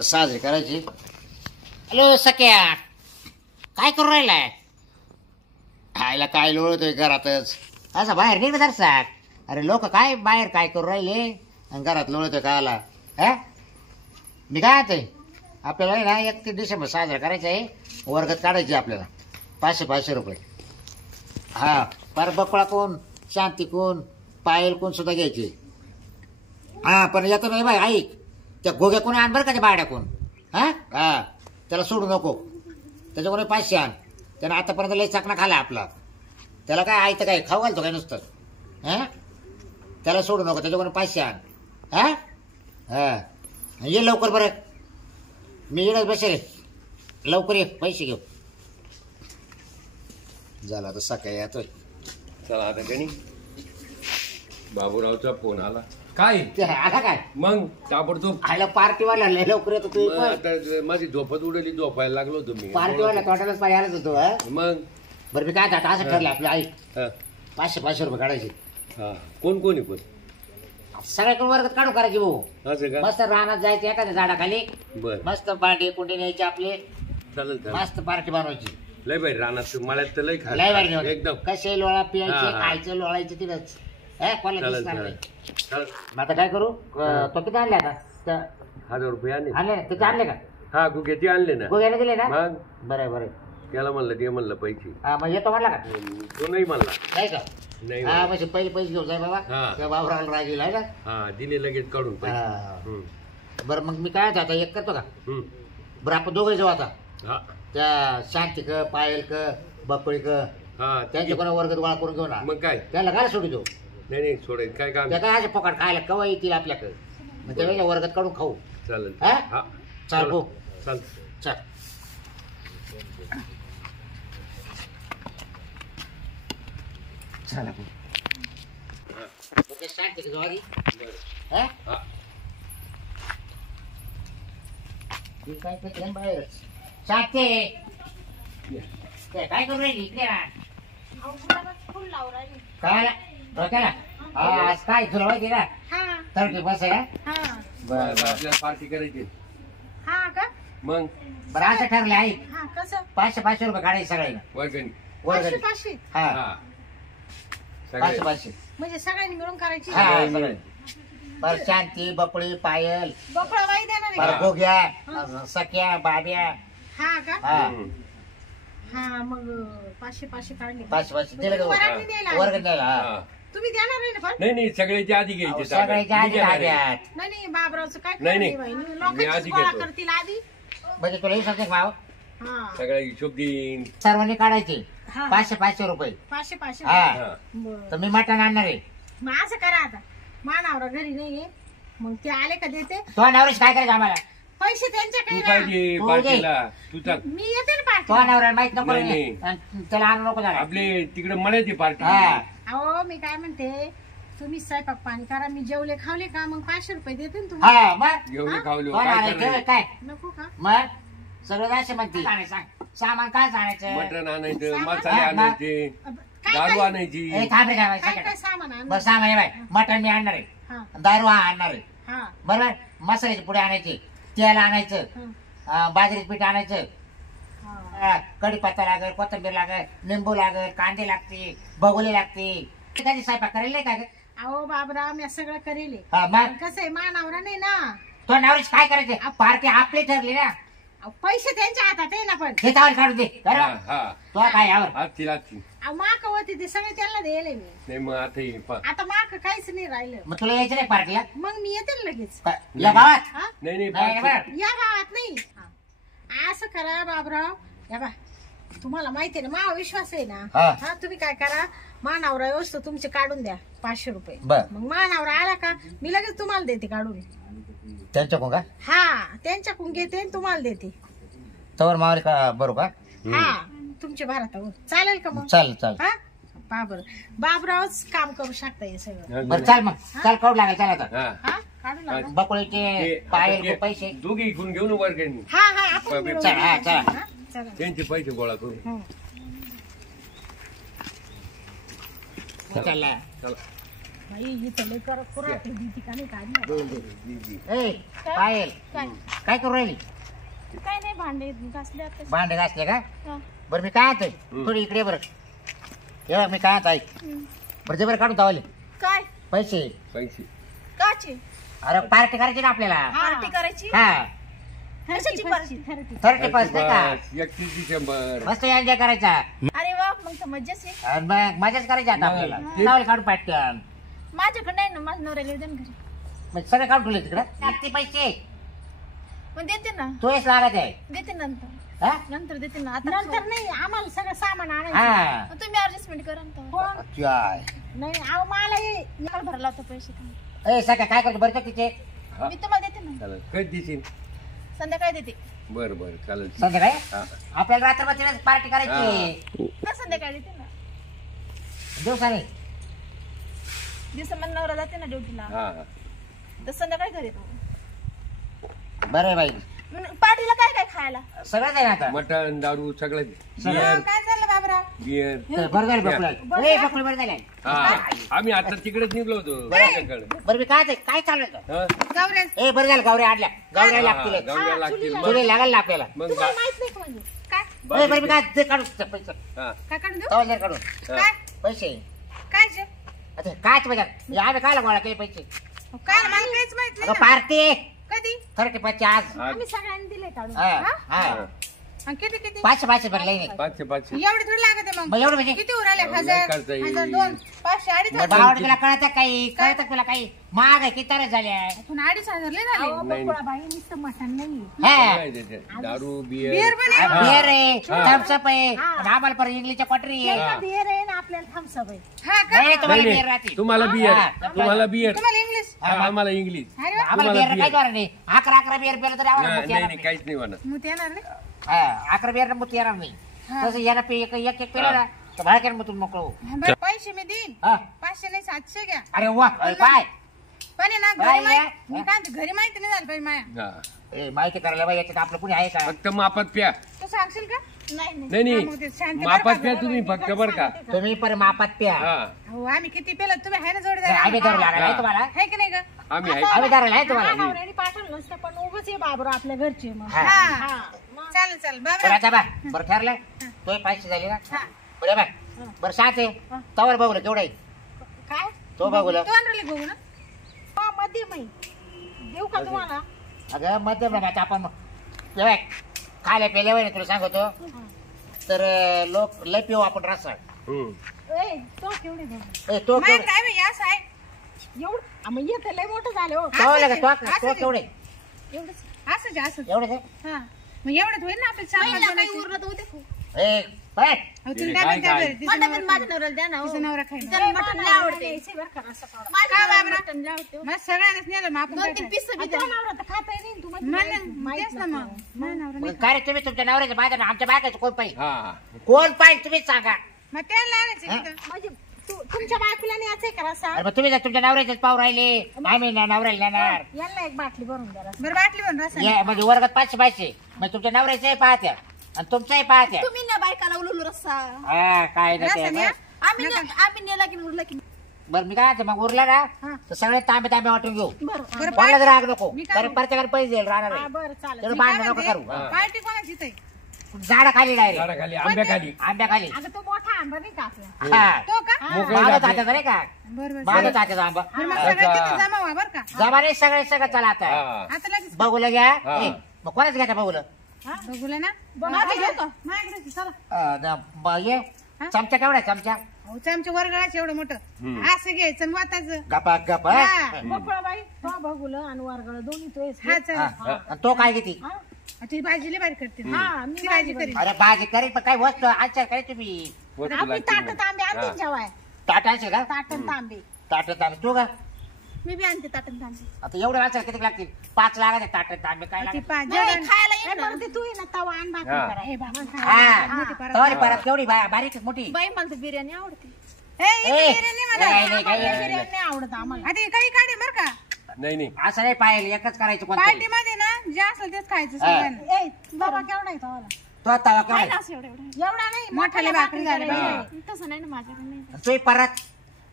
साजरी करायची. हॅलो सख्या, काय करू राहिलाय? आयला काय लोळतोय घरातच, असं बाहेर निघ जर साक. अरे लोक काय बाहेर काय करू राहिले आणि घरात लोळतोय कायला? हा मी काय ते आपल्याला ना 31 डिसेंबर साजरा करायचा आहे. वर्गात काढायची आपल्याला 500 रुपये. हा पर बकळा कोण, शांती कोण, पायल कोण सुद्धा घ्यायची. हा पण येतो नाही बाई, ऐक त्या गोग्या कोणी आण बरं का, त्या बाड्या कोण. हा हा त्याला सोडू नको, त्याच्या कोणी 500 आण. त्यानं आतापर्यंत लय चकना खाला आपला. त्याला काय आयतं काय खाऊ घालतो काय नुसतं. हा त्याला सोडू नको, त्याच्या कोणी 500 आण. हा हा ये लवकर बरं, मी येणच बसेल. लवकर ये, पैसे घेऊ. झाला तर सकाळी येतोय. चला आता गणी बाबूरावचा फोन आला. काय ते आला काय मग ताबडतोब आयला पार्टीवाला लय लवकर येतो तू. आता माझी झोपत उडली, झोपायला लागलो तुम्ही. पार्टीवाला तोटालाच पाहिजे आलाच होतो. हा मग बरं मी काय आता असं ठरलं आपलं, ऐक हा 500 रुपये काढायचे. हा कोण कोणी पण सगळ्याकडून वर्गात काढू करायची भाऊ. असं का? मस्त रानात जायचं एखाद्या झाडाखाली, बर मस्त भांडे कुंडे न्यायचे आपले, चालेल चालेल. मस्त पार्टी बनवायची. लय बाई रानात मळ्यात तर लय खा लय भारी निवड. एकदम कसे लोळा पियायचे, हा, हा. खायचं लोळायचं तिथंच. कोणाला चालेल दिसणार चालेल नाही. चालेल. मग आता काय करू? तो किती आणले आता? 1000 रुपये आणले. आणले ना? त्याचे आणले का? हा गुग्याची आणले ना. गोग्याने दिले ना? मग बरं बरं. त्याला म्हणलं ते म्हणलं पैसे. हा मग येतो म्हणला का? तो नाही म्हणला. नाही का? नाही हा म्हणजे पहिले पैसे घेऊन जाय बाबा. हा. त्या बाबराला रागील आहे ना. हा दिले लगेच काढून पैसे. हा. हम्म. बरं मग मी काय आता एक करतो का? हम्म. बरं आपण दोघे जाऊ आता. हा त्या शांती क, पायल क, बकळी क, हा त्यांच्या कोणा वर्गात गोळा करून घेऊ ना. मग काय त्याला काय सोडू देऊ? नाही नाही सोडायचं काय काम. त्या काय असे पकड खायला कवा येतील आपल्याकडे, मग त्यावेळेला वर्गात काढून खाऊ. चालेल हा? हा चल भाऊ चाल. चल. चला भाऊ. मग त्या शांती क जाऊ आधी. बरं. हा? हा ती काय करते ना बाहेरच. शांती ते काय करू राहिली इकडे ना? काय डोक्याला? हा आज काय तुला माहिती ना? थर्टी बस आहे. बरं, आपल्याला पार्टी करायची. मग बरं असं ठरलं आहे. कसं 500 रुपये काढायचे सगळ्यांना वर्गणी. वर्गणी. 500 हा हा 500 म्हणजे सगळ्यांनी मिळून करायची. हा सगळे. बरं शांती, बकळी, पायल, बकळा बाई देणार आहे बरं का? गोग्या, सख्या, बाब्या. हा का? हा हम्म. हा मग 500 काढले. 500 दिले का? वरांनी द्यायला आले. वर्ग द्यायला. हा. हा. तुम्ही देणार नाही ना पण? नाही नाही सगळ्याची आधी अहो, घ्यायची सगळ्याच्या आधी मी घेणार आहे. लागल्यात. नाही बाबरावचं काय नाही, करणार नाही. बाई? मी लोकांचीच आधी गोळा घेतो. करतील आधी. म्हणजे तुला हे सांगते का भाव? हा सगळ्या हिशोब देईन. सर्वांनी काढायचे हा. 500 रुपये. 500 हा. हा. बरं. तर मी मटण आणणार आहे. मग असं करा आता, मानावरा घरी नाहीये, मग ते आले का देते तो नवऱ्याच काय करायचं आम्हाला? पैसे तू त्यांच्याकडे ना. पाहिजे तू पार्टीला तू चाल. मी येते ना तो पार्टी. नवऱ्याला माहित नको नाही, रे. आणि त्याला आणू नको झाला. आपले तिकडे म्हणायची पार्टी. हा अहो मी काय म्हणते, तुम्ही स्वयंपाक पाणी करा, मी जेवले खावले का मग 500 रुपये देते ना तुम्हाला. हा मग एवढे हा? खावले तो काय आणायचं करायचं? काय नको का? मग सगळं असे म्हणते. सांग सामान काय आणायचं? मटण आणायचं, सामान? मसाले हा, आणायचे, काय दारू काय आणायची. ए थांब रे काय काय काय सामान आणलं? बस सामान आहे बाय. मटण मी आणणार आहे, हा दारू हा आणणार आहे, हा बरोबर. मसाल्याचे पुढे आणायचे, तेल आणायचं, बाजरीचं पीठ आणायचं, हा. कढीपत्ता लागेल, कोथिंबीर लागेल, लिंबू लागेल, कांदे लागते, बगोली लागते. कधी स्वयंपाक करेल नाही का ग? अहो बाबराव मी सगळं करेल. हा, मग कसं आहे मानावरा नाही ना. तो नवऱ्याच काय करायचं? पार्टी आपली ठरली ना. अहो, पैसे त्यांच्या हातात आहे ना पण. हे तावल काढून दे हा बरं. हा तो काय यावर आजची लागची. अहो माक होती ते सगळे त्यांना द्यायला मी. नाही मग आता ये पा. आता माक काहीच नाही राहिलं. मग तुला यायचं नाही पार्टीला? मग मी येते ना लगेच. या गावात हा नाही नाही नाही पार्टी. बरं. या भावात नाही. हा. असं करा बाबराव, या बा तुम्हाला माहिती आहे ना मा विश्वास आहे ना. हा. हा तुम्ही काय करा, मानावरा व्यवस्थित तुमचे काढून द्या 500 रुपये. बर. मग मानावरा आला का मी लगेच तुम्हाला देते काढून. त्यांच्या कोण का हा त्यांच्याकडून घेते आणि तुम्हाला देते. तवर मावली का बरोबर का? हा तुमच्या भारतावर चालेल का मग? चालेल चालेल. हा बाबर बाबरावच काम करू शकता हे सगळं. बरं चाल मग चाल काढू लागेल. चाल आता हा हा काढून लागा. बकुळीचे पायल पैसे. दोघी घेऊन घेऊन वर्गणी. हा हा आपण चला, मिळून चला, घेऊ. चला. हा, चला. त्यांचे पैसे गोळा करू. हं. चालला. चला. 500 बाई इथं लय करत पुरातली भीती का नाही काढली. ए पायल काय काय करू राहिली? काय नाही भांडे घासले आता. भांडे घासले का? हा. बरं मी काय आणतोय थोडी इकडे बरं हे मी काय आणतो ऐक बरं ते बरं काढून तावले काय पैसे. पैसे काची अरे पार्टी करायची ना आपल्याला. पार्टी करायची हा कशाची पार्टी? 31 नाही का? 31 डिसेंबर. मस्त एन्जॉय करायचा अरे वा मग तर मज्जाच आहे. आणि मग मजाच करायची आता आपल्याला. तावले काढून पाटकन माझ्याकडे नाही ना माझ्या नवऱ्याला येऊ दे ना घरी. मग सगळे काढून ठेवले तिकडे किती पैसे मग देते ना तोच लागत आहे. देते नंतर हा? नंतर देते ना आता नंतर नाही आम्हाला सगळं सामान आणायचं. हा मग तुम्ही ऍडजस्टमेंट करा ना तेव्हा. चाय. नाही अहो मला ये मला भरला होता पैसे तुम्ही. ए सगळं काय करतो बरं का तिचे हा मी तुम्हाला देते ना चालेल कधी देशील? संध्याकाळी देते. बरं बरं चालेल. संध्याकाळी हा. आपल्याला रात्रभर पार्टी करायची ना संध्याकाळी देते ना. दिवसाने. दिवसा मला नवरा जाते ना ड्युटीला हा हा. तर संध्याकाळी घरी येतो. बरं आहे बाई पार्टीला काय काय खायला? सगळं आहे ना आता. मटण दारू सगळं सगळं. काय झालं बाबरा? बियर. बरं झालं बकुळा. ए बकुळ बरं झालं. हा आम्ही आता तिकडेच निघलो होतो बाळाच्याकडे. बरं मी काय चालू आहे? हा? गौऱ्या ए बरं झालं गावरे आणल्या गावरे हा, लागतील गावड्या लागतील मग. तुला लागल ना आपल्याला. मग तुम्हाला माहित नाही का म्हणजे काय ए बरं मी काय ते काढू ते पैसे हा, काय काढून देऊ तवल काढून हा. पैसे. काय जे? अच्छा काच बघा आम्ही काय गोळा केले पैसे? काय मला काहीच माहित नाही अगं पार्टी कधी 35 आज. आज आम्ही सगळ्यांनी दिले काढून. हा हा? हा हा. आणि किती 500 भरले नाही. 500. एवढे थोडी लागत आहे मग मग एवढं म्हणजे किती उराले? नाही 1000 करता येईल. 1000 2 500 2,500 बावड तुला कळतं काही कळतं तुला काही महाग आहे किती तरच झाले आहे. पण 2,500 लय झाले. नाही. बाई नुसतं मटण नाही. हा नाही त्याच्यात. दारू बिअर बियर. पण आहे. हा. बिअर आहे हा. थम्सअप आहे आणि आम्हाला परत इंग्लिशच्या क्वाटरी आहे. हा. बिअर आहे ना आपल्याला थम्सअप आहे. हा का? नाही तुम्हाला नाही, बिअर नाही. राहते. तुम्हाला बियर हा. तुम्हाला बियर तुम्हाला इंग्लिश? आम्हाला इंग्लिश. अरे वा. आम्हाला तुम्हाला बिअर काही beer. द्वारा नाही 11 बिअर पेलं तरी आम्हाला नाही मुती नाही येणार नाही, नाही. काहीच नाही होणार. मग ते येणार नाही? हा 11 बिअर मुती येणार नाही. तसं यानं एक पेलं ना तर भाडक्यानं मुतून मोकळं होऊ. बरं, पैसे मी देईन. हा. 500 नाही 700 घ्या. अरे वा काय पण आहे ना काय घरी आहे? माहिती मी काय म्हणते, घरी माहिती नाही झालं पाहिजे माया. हा. ए, माहिती करायला बाई याच्यात आपलं कुणी आहे का? फक्त मापात प्या. तू सांगशील का? नाही नाही नाही हा, मग ते नाही शांती मापात बरं का? प्या तुम्ही फक्त बर का. तुम्ही पण मापात प्या. हा हो आम्ही किती पेलं तुम्ही आहे ना जोडीदार? आम्ही धरू लागला आहे तुम्हाला. आहे की नाही का? आम्ही आहे. आम्ही धरायला आहे हा, तुम्हाला. नवऱ्याने पाठवलं नसतं पण उगाच ये बाबरा आपल्या घरचे मग. हा. हा. चालेल चालेल बरं बाबा. आता बा बरं ठरलं तो पैसे झाले ना हा. बरं बा बरं साथ आहे तवर बघूलं केवढं आहे काय? तो बघूला. तू आणले बघू ना? हा, मध्यम आहे. देऊ का तुम्हाला? अगं मध्यम आहे आता आपण तेव्हा खायला पेल्यावर आहे तुला सांगतो तर लोक लय पिऊ आपण रस्सा. हम्म. ए, तो केवढे बघू? ए तो माय केवढे काय बाई, असं आहे. एवढं आ, मग येतं लय मोठं झालं हो. तो असं लगा दे, तो असं तो दे. केवढे एवढंच. असं दे, असं दे. एवढे आहे? हा. मग एवढंच होईल ना आपलं चार महिला पाच काही जणांचे. उरलं तर उद्या खाऊ. ए बाय अहो, तुम्ही काय, काय म्हणता काय? बरं? तिचा मटण नवरा माझ्या नवऱ्याला द्या ना हो. तिचा नवरा खाईल. त्याला मटण लय आवडते. माझ्या माझ्या नवऱ्याला मटण लय आवडते हो. सगळ्यांनाच नेलं मग आपण काय 2-3 करायचं? पीस बी द्या. नवरा तर खाता नाही तू तेच ना मग माझ्या नवरा नाही. काय रे तुम्ही तुमच्या नवऱ्याच्या बाहेर आमच्या बायकाचं कोण पाहिजे हा कोण पाहिजे तुम्हीच सांगा. मग त्याला आणायचं हा? की का? म्हणजे तुमच्या बायकोला नाही याचं करा अरे सांग. मग तुम्ही जर तुमच्या नवऱ्याच्याच पाव राहिले आम्ही ना नवऱ्याला नेणार यांना एक बाटली भरून द्या बरं बाटली भरून रसा या म्हणजे वर्गात 500 500 मग तुमच्या नवऱ्याचंही पाहत्या आणि तुमचंही पाहत्या. तुम्ही ना बायकाला उलुलू रस्सा. हा काय नाही रसा ते. न्या. आम्ही नेला की उरला की बरं मी काय मग उरला ना हा. तर सगळे तांबे तांबे वाटून घेऊ. बरं बरं कोणाला राग नको मी काय कारण प्रत्येकाला पैसे देईल राहणार हा, आहे. बरं चालेल. तेवढं मी काय भांडण नको म्हणते, करू. हा. पार्टी कोणाची इथे? झाडा खाली डायरेक्ट झाडाखाली आंब्याखाली. आंब्याखाली अगं तो मोठा आंबा नाही का आपला? हा तो का? मोकळं बांधत जाते. हातात रे का बरं बरं बांधत हातात आंबा बरं, मग सगळं तिथं जमा व्हा बरं का? जमाने सगळे सगळं चला आता हा आता लगेच बघूला घ्या हा. ए, मग कोणाच घ्या बघूला बघूला ना? माझं घेऊ का? माझ्याकडे चला. ये हा? चमचा केवढा आहे, चमचा अहो, चमचे वरगळाचं एवढं मोठं हम्म. असं घ्यायचं आणि वाटायचं. गपा गप हा. बकुळाबाई तो बघुलं आणि वरगळ दोन्ही तो आहेस. हा चल. आणि तो काय किती हा? ती भाजी लई भारी करते. हा, मी ती भाजी करीन. अरे भाजी करी पण काय वस्तू आजच्या काय तुम्ही वस्तू आपली लागते ताटं मग. तांबे आणते हा. जेवाय. ताट आणशील का ताटं तांबे. ताट तांबे तू का मी बी आणते ताटण तांबे. आता एवढे वाचायला किती लागतील 5 लागायचे ताट तांबे काय ती लागतील नाही, खायला ये ए, ना. बरं ते तू ये ना तवा आण भाकरी हा. करा. हे बाबा हा मोठी परत. तरी परत केवढी बारीक आहे, मोठी बाई मला तर बिर्याणी आवडते. ए, इथे ए, बिर्याणी मला. नाही, नाही, आम्हाला काही बिर्याणी नाही आवडत आम्हाला. आता हे काही काढे बरं का? नाही नाही असं नाही पाहिजे एकच करायचं कोणतरी पार्टी मध्ये ना जे असेल तेच खायचं हा. सगळ्यांना. ए, तवा केवढा आहे तवाला? तो तवा काय काय असं एवढं एवढं. एवढा नाही मोठाले भाकरी झाले हा. पाहिजे. तसं नाही ना माझ्याकडे नाही. तुम्ही परत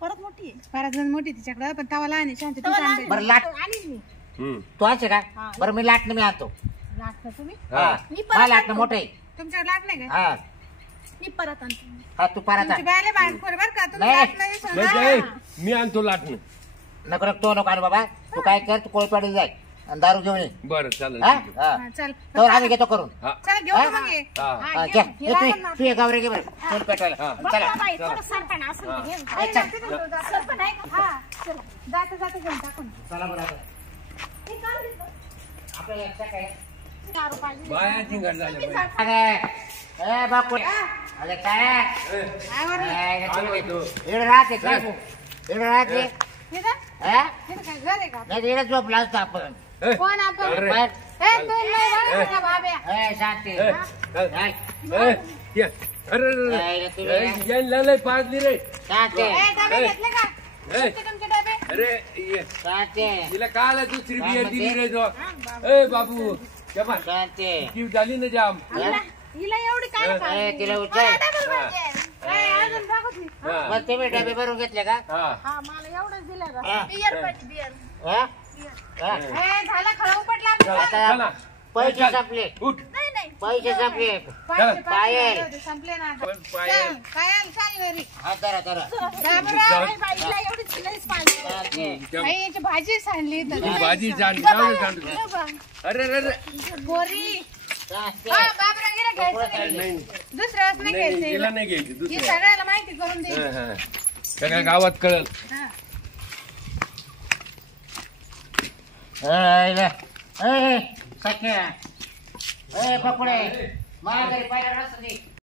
परत मोठी आहे. परत जण मोठी तिच्याकडे पण तवा लहान आहे शांत तू तवा लहान सांगते. बरं लाट आणीन मी तू आहे का हा. बरं मी लाटणं मी आणतो लागतं तुम्ही हा मी परत हा लाटणं आणतो. मोठं आहे तुमच्याकडे लाट नाही का हा मी परत आणतो. हा तू परत तुमची आण. बायले बाहेर बरं का तुम्ही नाही. लाट नाही सोडा. म्हणजे मी आणतो लाटणं. नको नको तो नको आणू बाबा तू काय कर तू कोळपाडी जाय आणि दारू घेऊन ये बरं चालेल हा ठीक आहे. हा हा, चल तर आम्ही घेतो करून हा चला घेऊ हा? का मग हे? हा. हा, हा, घे. घ्या. हे हे लागेल ना. तू ये गावरे घे बरं कोण पेटवायला हा. बघ चला बाबा, हे थोडं सरपण असेल तर घे. हा, अरे, चल. जाते का तू? सरपण आहे का? हा, चला. जाते जाते घेऊन टाकून. चला बरं आता. हे काय देतो? आपल्याला एकटा काय दारू पाहिजे. बाया चिंगाट झाल्या बाई. अरे, ए बापू अरे काय काय वरलं? इकडे राहते काय इकडे राहते हे का? हा? हे काय घर आहे का? नाही इकडे झोपला असतो आपण ए, कोण आपण? चल रे. बाहेर. ए, तू नाही बरं का बाब्या? ए, शांती ए, चल. काय? ए, ये. अरे, अरे, ए, अरे. तुम्ही- ए, यायला लय पाजली रे. शांती ए, डबे ए. घेतले का? ए. तुमचे डबे? अरे ये. शांती तिला काल दुसरी बियर काय दिली म्हणते? रे तो. हा, बाबा. ए बाबू तेव्हा शांती जीव झाली ना जाम. हिला एवढी काय ए, पाहिजे? तिला हा, उचल डबल पाहिजे. ए, अजून बघू ती. हा. मग तुम्ही डबे भरून घेतले का हा. हा, मला एवढंच दिलं का? हा? बियर पाहिजे बियर. हा? हा? ए, झालं खळं उपटलं आपलं. चला, आता चला. पैसे चल. संपले उठ. नाही नाही पैसे संपले पाहिजे, पायल. पाहिजे. होते, संपले ना आता. पण पायल. चल, पायल, चाल घरी. हा धरा धरा घाबरा, बाई, बाईला एवढीच लईच पाहिजे. शांती तेव्हा बाई, याची भाजी सांडली तू तर भाजी सांड जाऊ दे, सांडू दे. बाबा, अरे अरे अरे. बोरी. शांती हा, बाबरा गेला घ्यायचं नाही नाही. नाही दुसऱ्याच नाही नाही, घ्यायचं तिला हिला. नाही घ्यायची ही दुसऱ्या. सगळ्याला माहिती करून दे. हा, हा. सगळ्या गावात कळल. सख्या ए पकडे माझ्या घरी पाहिलं नसतं